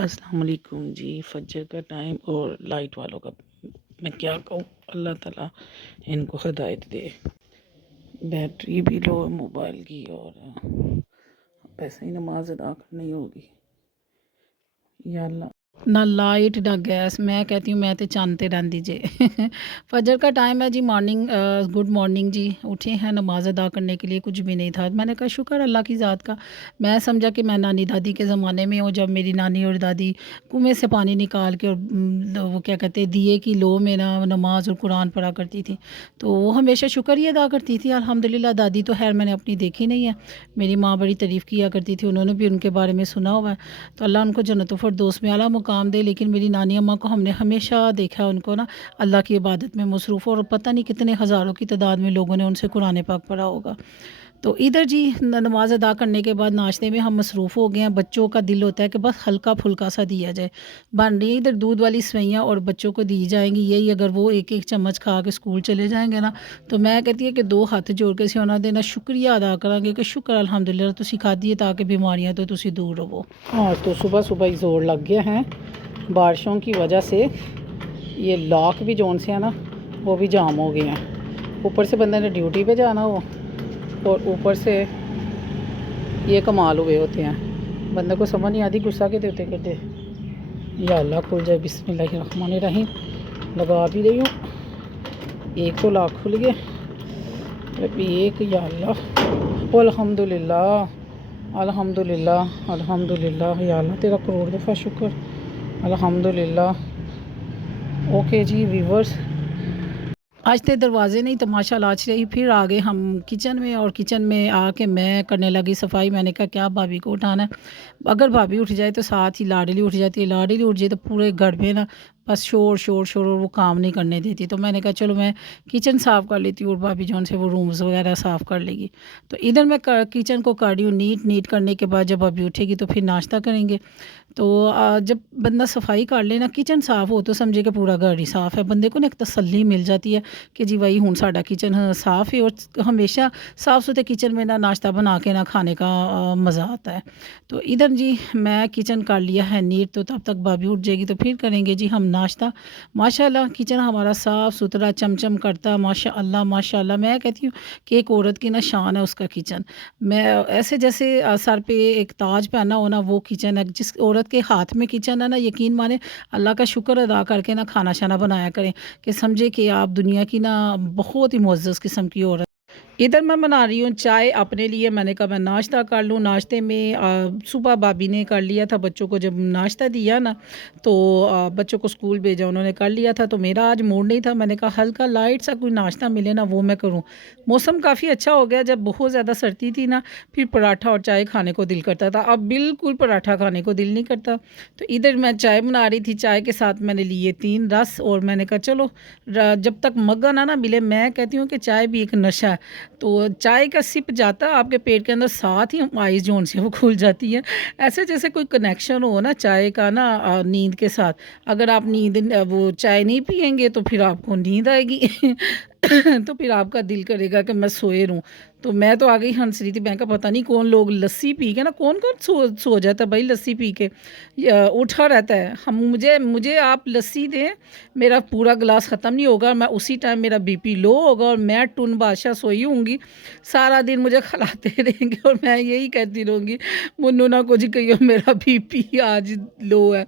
अस्सलाम वालेकुम जी। फजर का टाइम और लाइट वालों का मैं क्या कहूँ, अल्लाह ताला इनको हिदायत दे। बैटरी भी लो है मोबाइल की और पैसे ही नमाज अदा करनी होगी। या अल्लाह, ना लाइट ना गैस, मैं कहती हूँ मैं तो चांदते रहंदी जे फजर का टाइम है जी। मॉर्निंग गुड मॉर्निंग जी। उठे हैं नमाज अदा करने के लिए, कुछ भी नहीं था। मैंने कहा शुक्र अल्लाह की ज़ात का। मैं समझा कि मैं नानी दादी के ज़माने में हूँ, जब मेरी नानी और दादी कुएं से पानी निकाल के और वो क्या कहते हैं दिए की लो में ना नमाज और कुरान पढ़ा करती थी। तो वो हमेशा शुक्र ही अदा करती थी अल्हम्दुलिल्लाह। दादी तो खैर मैंने अपनी देखी नहीं है, मेरी माँ बड़ी तारीफ़ किया करती थी, उन्होंने भी उनके बारे में सुना हुआ है। तो अल्लाह उनको जन्नत फ़िरदौस में आला मुकाम दे। लेकिन मेरी नानी अम्मा को हमने हमेशा देखा उनको ना अल्लाह की इबादत में मसरूफ़, और पता नहीं कितने हज़ारों की तादाद में लोगों ने उनसे कुरान पाक पढ़ा होगा। तो इधर जी नमाज़ अदा करने के बाद नाश्ते में हम मसरूफ़ हो गए हैं। बच्चों का दिल होता है कि बस हल्का फुल्का सा दिया जाए। बन रही है इधर दूध वाली सेवइयाँ और बच्चों को दी जाएंगी। यही अगर वो एक एक चम्मच खा के स्कूल चले जाएंगे ना, तो मैं कहती है कि दो हाथ जोड़ के सी उन्होंने देना शुक्रिया अदा करांगे कि शुक्र अल्हम्दुलिल्लाह तुसी खादी है, ताकि बीमारियां तो तुसी दूर रहो। आज तो सुबह सुबह ही जोर लग गया है बारिशों की वजह से। ये लॉक भी जोन से है ना, वो भी जाम हो गए हैं। ऊपर से बंदे ने ड्यूटी पे जाना हो और ऊपर से ये कमाल हुए होते हैं। बंदे को समझ नहीं आती गुस्सा के देते करते। या अल्लाह खुल जाए, बिस्मिल्लाहिर्रहमानिर्रहीम। लगा भी रही हूँ, एक तो लॉक खुल गए, अभी एक। या अल्लाह, अल्हम्दुलिल्लाह अल्हम्दुलिल्लाह अल्हम्दुलिल्लाह। या अल्लाह तेरा करोड़ दफ़ा शुक्र, अल्हम्दुलिल्लाह। ओके जी व्यूवर्स, आज तो दरवाज़े नहीं तमाशा लाच रही। फिर आ गए हम किचन में, और किचन में आके मैं करने लगी सफाई। मैंने कहा क्या भाभी को उठाना है, अगर भाभी उठ जाए तो साथ ही लाडली उठ जाती है। लाडली उठ जाए तो पूरे घर में ना बस शोर शोर शोर, और वो काम नहीं करने देती। तो मैंने कहा चलो मैं किचन साफ़ कर लेती हूँ और भाभी जो से वो रूम्स वगैरह साफ़ कर लेगी। तो इधर मैं किचन को कर रही हूँ नीट करने के बाद जब भाभी उठेगी तो फिर नाश्ता करेंगे। तो जब बंदा सफाई कर ले ना, किचन साफ़ हो, तो समझे कि पूरा घर ही साफ़ है। बंदे को ना एक तसल्ली मिल जाती है कि जी भाई हुण साडा किचन साफ़ है। और हमेशा साफ़ सुथरे किचन में ना नाश्ता बना के ना खाने का मज़ा आता है। तो इधर जी मैं किचन कर लिया है नीट, तो तब तक भाभी उठ जाएगी तो फिर करेंगे जी हम नाश्ता। माशाल्लाह किचन हमारा साफ़ सुथरा चमचम करता, माशाल्लाह माशाल्लाह। मैं कहती हूँ कि एक औरत की ना शान है उसका किचन। मैं ऐसे जैसे सर पे एक ताज पहना हो ना, वो किचन है। जिस औरत के हाथ में किचन है ना, यकीन माने अल्लाह का शुक्र अदा करके ना खाना शाना बनाया करें, कि समझे कि आप दुनिया की ना बहुत ही मुअज़्ज़ज़ किस्म की औरत। इधर मैं बना रही हूँ चाय अपने लिए। मैंने कहा मैं नाश्ता कर लूँ। नाश्ते में सुबह भाभी ने कर लिया था, बच्चों को जब नाश्ता दिया ना, तो बच्चों को स्कूल भेजा, उन्होंने कर लिया था। तो मेरा आज मूड नहीं था, मैंने कहा हल्का लाइट सा कोई नाश्ता मिले ना वो मैं करूँ। मौसम काफ़ी अच्छा हो गया। जब बहुत ज़्यादा सर्दी थी ना, फिर पराठा और चाय खाने को दिल करता था। अब बिल्कुल पराठा खाने को दिल नहीं करता। तो इधर मैं चाय बना रही थी, चाय के साथ मैंने लिए 3 रस, और मैंने कहा चलो जब तक मग्गा ना मिले। मैं कहती हूँ कि चाय भी एक नशा है। तो चाय का सिप जाता है आपके पेट के अंदर, साथ ही आइज़ जो से वो खुल जाती है। ऐसे जैसे कोई कनेक्शन हो ना चाय का ना नींद के साथ। अगर आप वो चाय नहीं पिएँगे तो फिर आपको नींद आएगी तो फिर आपका दिल करेगा कि मैं सोए रहूँ। तो मैं तो आ गई हंस रही थी, मैं कहा पता नहीं कौन लोग लस्सी पी के ना, कौन-कौन सो जाता है भाई लस्सी पी के, या उठा रहता है। हम मुझे मुझे आप लस्सी दें, मेरा पूरा गिलास ख़त्म नहीं होगा, मैं उसी टाइम मेरा बीपी लो होगा और मैं टुन बादशाह सोई होंगी। सारा दिन मुझे खिलाते रहेंगे और मैं यही कहती रहूँगी मुन्नू ना कुछ कहियो मेरा बीपी आज लो है।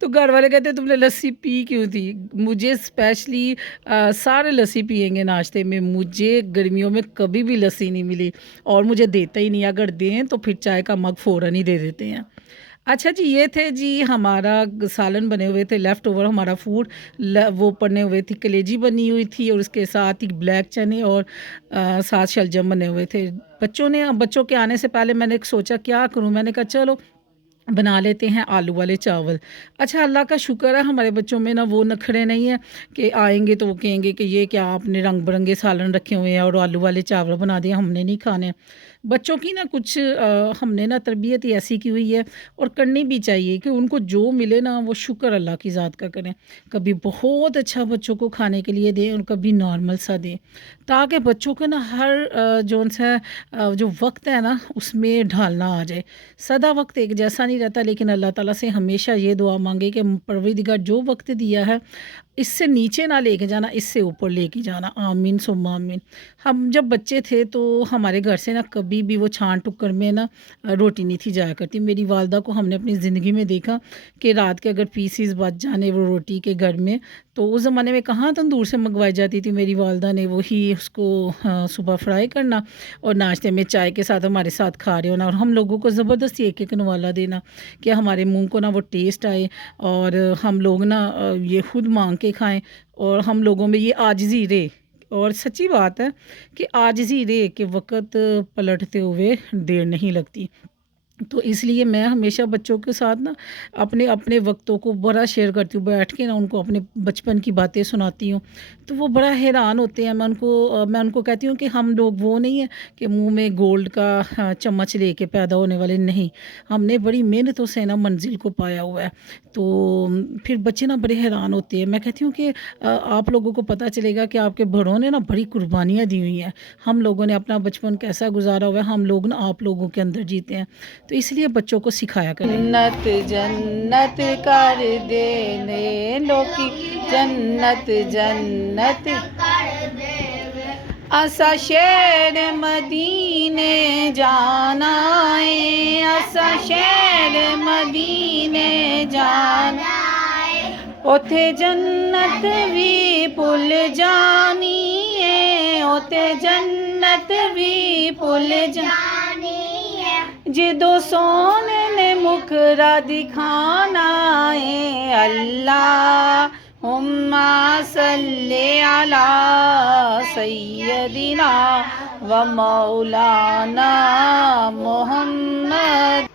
तो घर वाले कहते तुमने लस्सी पी क्यों थी? मुझे स्पेशली सारे लस्सी पिएँगे नाश्ते में। मुझे गर्मियों में कभी भी लस्सी नहीं मिली, और मुझे देते ही नहीं। अगर दें तो फिर चाय का मग फ़ौरन ही दे देते हैं। अच्छा जी, ये थे जी हमारा सालन बने हुए थे, लेफ़्ट ओवर हमारा फूड। वो पड़े हुए थी, कलेजी बनी हुई थी, और उसके साथ ही ब्लैक चने और साथ शलजम बने हुए थे। बच्चों के आने से पहले मैंने सोचा क्या करूँ, मैंने कहा चलो बना लेते हैं आलू वाले चावल। अच्छा अल्लाह का शुक्र है हमारे बच्चों में ना वो नखरे नहीं है कि आएँगे तो वो कहेंगे कि ये क्या आपने रंग-बिरंगे सालन रखे हुए हैं और आलू वाले चावल बना दिए, हमने नहीं खाने। بچوں کی نا کچھ ہم نے نا تربیت ہی ایسی کی ہوئی ہے اور کرنی بھی چاہیے کہ ان کو جو ملے نا وہ شکر اللہ کی ذات کا کریں. کبھی بہت اچھا بچوں کو کھانے کے لیے دیں اور کبھی نارمل سا دیں تاکہ بچوں کو نا ہر جون سا جو وقت ہے نا اس میں ڈھالنا آ جائے. سدا وقت ایک جیسا نہیں رہتا لیکن اللہ تعالیٰ سے ہمیشہ یہ دعا مانگے کہ پروردگار جو وقت دیا ہے اس سے نیچے نہ لے کے جانا, اس سے اوپر لے کے جانا. آمین ثم آمین. ہم جب بچے تھے تو ہمارے گھر سے نا کبھی بھی وہ چھان ٹکر میں نا روٹی نہیں تھی جایا کرتی. میری والدہ کو ہم نے اپنی زندگی میں دیکھا کہ رات کے اگر پیسز بچ جانے وہ روٹی کے گھر میں تو اس زمانے میں کہاں تندور سے منگوائی جاتی تھی. میری والدہ نے وہی اس کو صبح فرائی کرنا اور ناشتے میں چائے کے ساتھ ہمارے ساتھ کھا رہے ہونا اور ہم لوگوں کو زبردستی ایک ایک نوالا دینا کہ ہمارے منہ کو نا وہ ٹیسٹ آئے اور ہم لوگ نا یہ خود مانگ کے کھائیں اور ہم لوگوں میں یہ عاجزی رہے. اور سچی بات ہے کہ عاجزی رہے کہ وقت پلٹتے ہوئے دیر نہیں لگتی. تو اس لیے میں ہمیشہ بچوں کے ساتھ نا اپنے وقتوں کو بڑا شیئر کرتی ہوں, بیٹھ کے نا ان کو اپنے بچپن کی باتیں سناتی ہوں تو وہ بڑا حیران ہوتے ہیں. میں ان کو کہتی ہوں کہ ہم لوگ وہ نہیں ہیں کہ منہ میں گولڈ کا چمچ لے کے پیدا ہونے والے, نہیں, ہم نے بڑی محنتوں سے نا منزل کو پایا ہوا ہے. تو پھر بچے نا بڑے حیران ہوتے ہیں. میں کہتی ہوں کہ آپ لوگوں کو پتہ چلے گا کہ آپ کے بڑوں نے نا بڑی قربانیاں دی ہوئی ہیں. ہم لوگوں نے اپنا بچپن کیسا گزارا ہوا ہے, ہم لوگ نا آپ لوگوں کے اندر جیتے ہیں. تو اس لیے بچوں کو سکھایا کریں. جنت جنت کر دینے لوکی جنت جنت اسا شہر مدینے جانا ہے, اسا شہر مدینے جانا ہے, اوتھے جنت بھی بھول جانی ہے, اوتھے جنت بھی بھول جانی ہے, جدو سونے نے مکھرا دکھانا ہے. اللہم صلی علی سیدنا و مولانا محمد.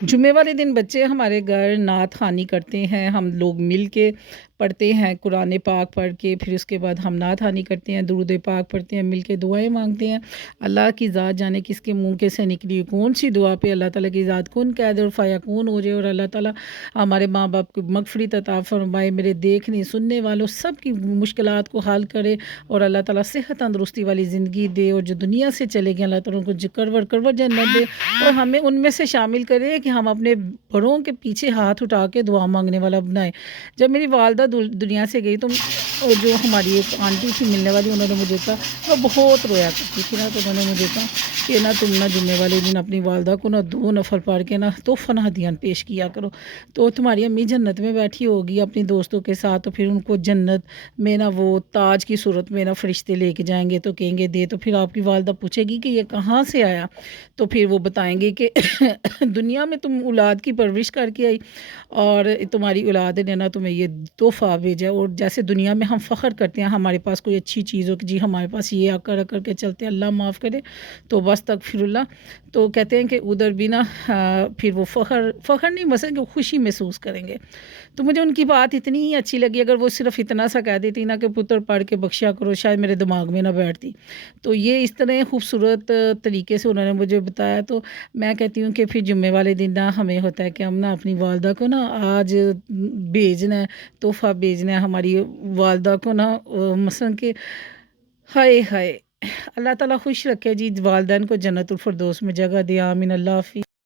جمعے والے دن بچے ہمارے گھر نعت خوانی کرتے ہیں. ہم لوگ مل کے پڑھتے ہیں قرآن پاک پڑھ کے, پھر اس کے بعد ہم نعت خوانی کرتے ہیں, درود پاک پڑھتے ہیں, مل کے دعائیں مانگتے ہیں. اللہ کی ذات جانے کس کے منہ کے سے نکلی کون سی دعا پہ اللہ تعالیٰ کی ذات کون کہہ دے اور فیکون ہو جائے. اور اللہ تعالیٰ ہمارے ماں باپ کو مغفرت عطا فرمائے, میرے دیکھنے سننے والوں سب کی مشکلات کو حل کرے اور اللہ تعالیٰ صحت تندرستی والی زندگی دے. اور جو دنیا سے چلے گئے اللہ تعالیٰ ان کو کرور جنت دے اور ہمیں ان میں سے شامل کرے کہ ہم اپنے بڑوں کے پیچھے ہاتھ اٹھا کے دعا مانگنے والا بنائے. جب میری والدہ دنیا سے گئی تو جو ہماری ایک آنٹی تھی ملنے والی, انہوں نے مجھے کہا, وہ بہت رویا کرتی تھی نا, تو انہوں نے مجھے کہا کہ نا تم نا جمعے والے دن اپنی والدہ کو نا 2 نفل پڑھ کے نا تحفہ ہدیہ پیش کیا کرو, تو تمہاری امی جنت میں بیٹھی ہوگی اپنی دوستوں کے ساتھ, تو پھر ان کو جنت میں نا وہ تاج کی صورت میں نا فرشتے لے کے جائیں گے تو کہیں گے دے. تو پھر آپ کی والدہ پوچھے گی کہ یہ کہاں سے آیا, تو پھر وہ بتائیں گے کہ دنیا میں تم اولاد کی پرورش کر کے آئی اور تمہاری اولاد نے نا تمہیں یہ تحفہ بھیجا. اور جیسے دنیا میں ہم فخر کرتے ہیں ہمارے پاس کوئی اچھی چیز ہو کہ جی ہمارے پاس یہ آ کر کے چلتے ہیں, اللہ معاف کرے تو بس تغفر اللہ, تو کہتے ہیں کہ ادھر بھی نا پھر وہ فخر نہیں مثلا کہ خوشی محسوس کریں گے. تو مجھے ان کی بات اتنی ہی اچھی لگی. اگر وہ صرف اتنا سا کہہ دیتی نا کہ پتر پڑھ کے بخشیا کرو, شاید میرے دماغ میں نہ بیٹھتی. تو یہ اس طرح خوبصورت طریقے سے انہوں نے مجھے بتایا. تو میں کہتی ہوں کہ پھر جمعے والے دن نا ہمیں ہوتا ہے کہ ہم نا اپنی والدہ کو نا آج بھیجنا ہے, تحفہ بھیجنا ہے ہماری والدہ کو نا, مثلا کہ ہائے اللہ تعالیٰ خوش رکھے جی, والدین کو جنت الفردوس میں جگہ دے. آمین. اللہ حافظ.